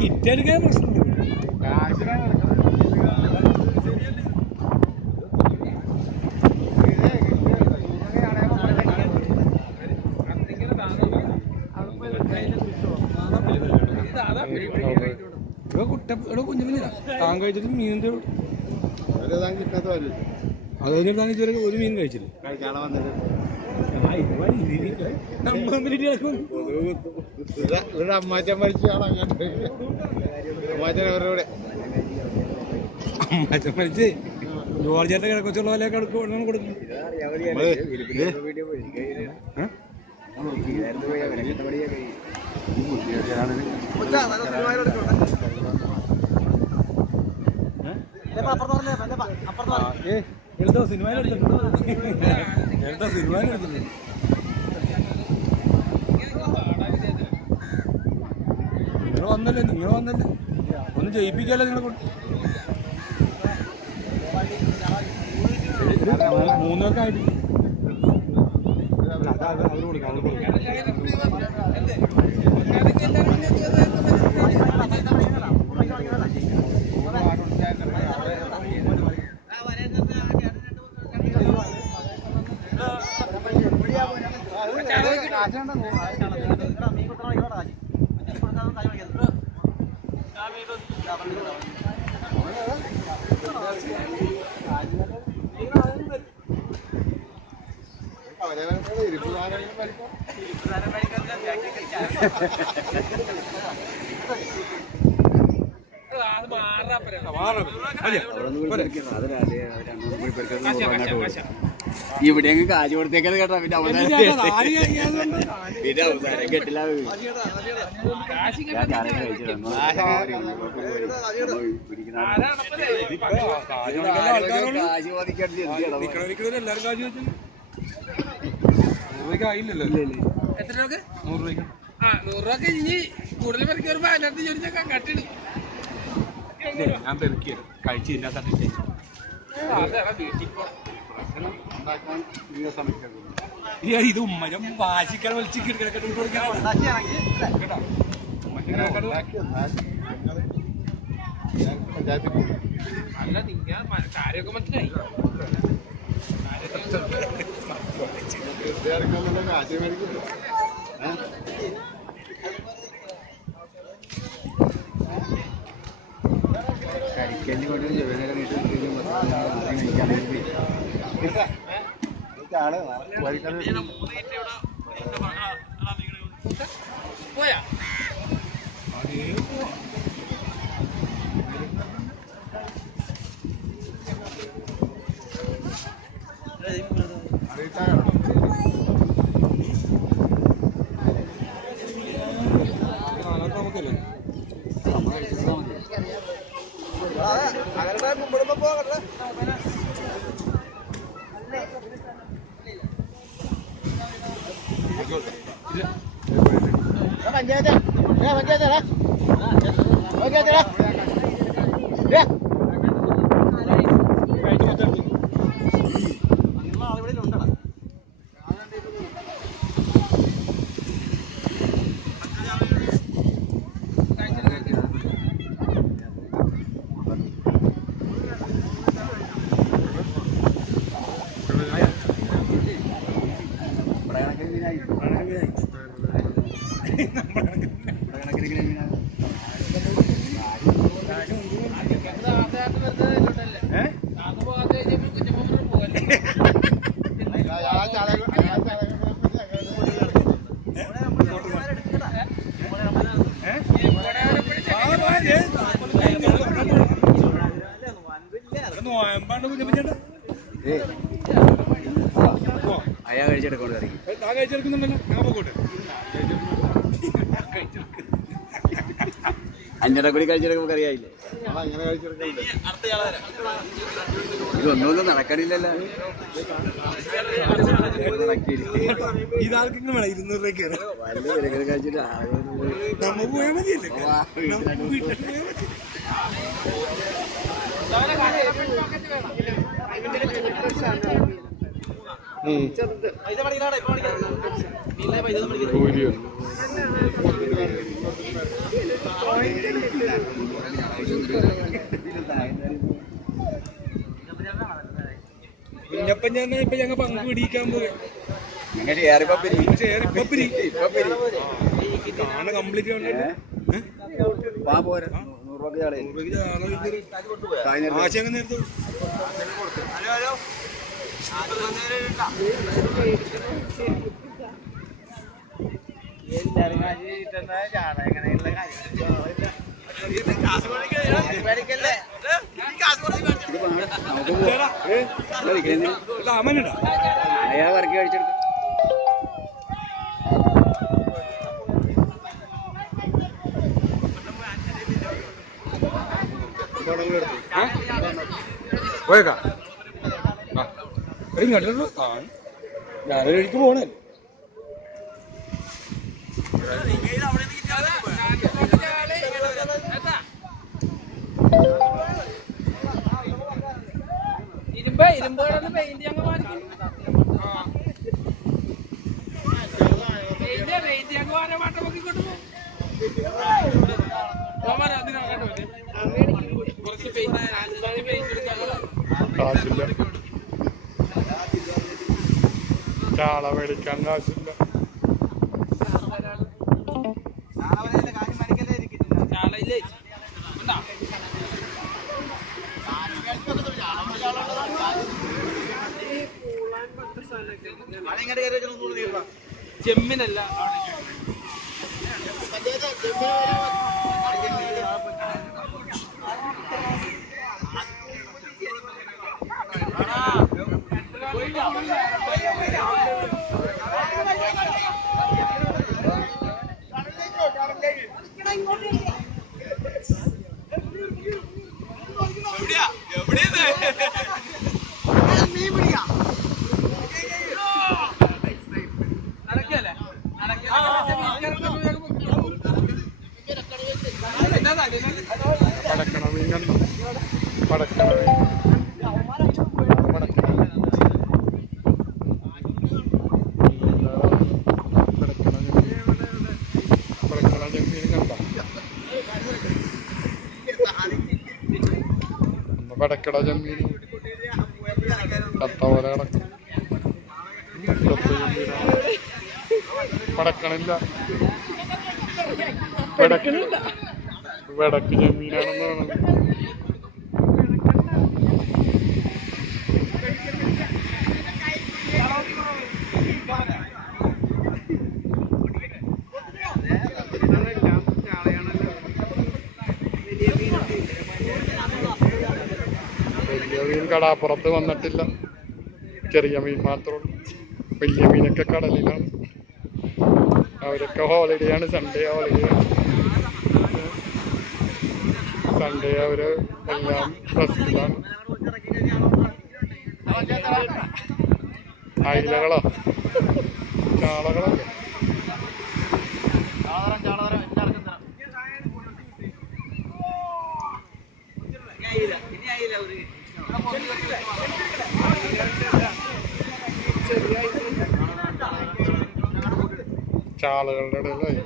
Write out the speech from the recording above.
കിറ്റെടുക്കാൻ പ്രശ്നമുണ്ട്. കുഞ്ഞു താൻ കഴിച്ചിട്ട് മീനിന്റെ അത് കഴിഞ്ഞിട്ടാണ് ഇതുവരെ ഒരു മീൻ കഴിച്ചില്ല. അമ്മാച്ചൻ മരിച്ചാണ് അമ്മാച്ചൻ മരിച്ച് ജോർജേട്ട കിടക്കൊച്ചുള്ള പോലെ കൊടുക്കും. എടുത്തോ സിനിമയിലെടുത്തിട്ടുണ്ട്. നിങ്ങൾ വന്നല്ലേ ഒന്ന് ജയിപ്പിക്കല്ലോ നിങ്ങളെ കൊണ്ട്. 3 പേർക്ക് ആയിട്ട് അവർ കൊടുക്കാം. ഇവിടെ കാശ് കൊടുത്തേക്കത് കേട്ടോ. പിന്നെ അവസാനം കെട്ടില്ല. എത്ര രൂപ? 100 രൂപയ്ക്ക്. 100 രൂപക്ക് ഇനി കൂടുതൽ പേർക്ക് വരുമ്പോ അതിനകത്ത് ചോദിച്ചാൽ കട്ടിടും. ഞാൻ പെറുക്കിയത് കഴിച്ചില്ല. ഇത് ഉമ്മനും വാശിക്കാൻ വലിച്ച് അല്ല നിങ്ങൾ കാര്യമൊക്കെ മനസ്സിലായി. കരിക്കലിന് കൊണ്ട് പോയാ നമുക്കല്ലേ കുമ്പടുമ്പോ പോകട്ടെ. പഞ്ചായത്ത് അയാൾ കഴിച്ചെടുക്കോണ്ട് ഇറങ്ങി. അഞ്ഞൂറെ കൂടി കഴിച്ചെടുക്കുമ്പോ അറിയായില്ലേ? ഇതൊന്നും നടക്കണില്ലല്ലോ. ഇതാർക്കെങ്കിലും വേണം 200 രൂപയ്ക്ക് വല്ല കഴിച്ചിട്ട് നമ്മ പോയാൽ മതിയല്ലേ. കുഞ്ഞപ്പൻ ഞാൻ ഇപ്പൊ ഞങ്ങൾ പങ്ക് പിടിക്കാൻ പോയി കംപ്ലീറ്റ് ആശയം നേരത്തെ അയാ വർക്ക് കഴിച്ചെടുക്കും പോയേക്കാ ഇങ്ങോട്ടുള്ളൂ ഞാനൊരു വഴിക്ക് പോണേ ഇരുമ്പ് പെയിന്റ് ഞങ്ങൾ വാട്ടർ പൊക്കിക്കൊണ്ട് പോകും കുറച്ച് പെയിന്റ് കാശില്ല ചാള മേടിക്കാൻ കാശില്ല ചാളയില്ലേ ചെമ്മിനല്ല പടക്കണ മീൻ കണ്ടോ പടക്കണ പടക്കട ചെമ്മീൻ കത്തവര കിടക്കും പടക്കണില്ല വെടക്ക് ചെമ്മീനാണെന്ന് പറയുന്നത് വലിയ മീൻ കടാപ്പുറത്ത് വന്നിട്ടില്ല ചെറിയ മീൻ മാത്രമുള്ളൂ വലിയ മീനൊക്കെ കടലിലാണ് അവരൊക്കെ ഹോളിഡേ ആണ് സൺഡേ ഹോളിഡേ ആണ് സൺഡേ അവര് എല്ലാം റെസ്റ്റിലാണ് അയിലകളോ ചാളകളൊക്കെ ചാളുകളുടെ ഇടയിലായി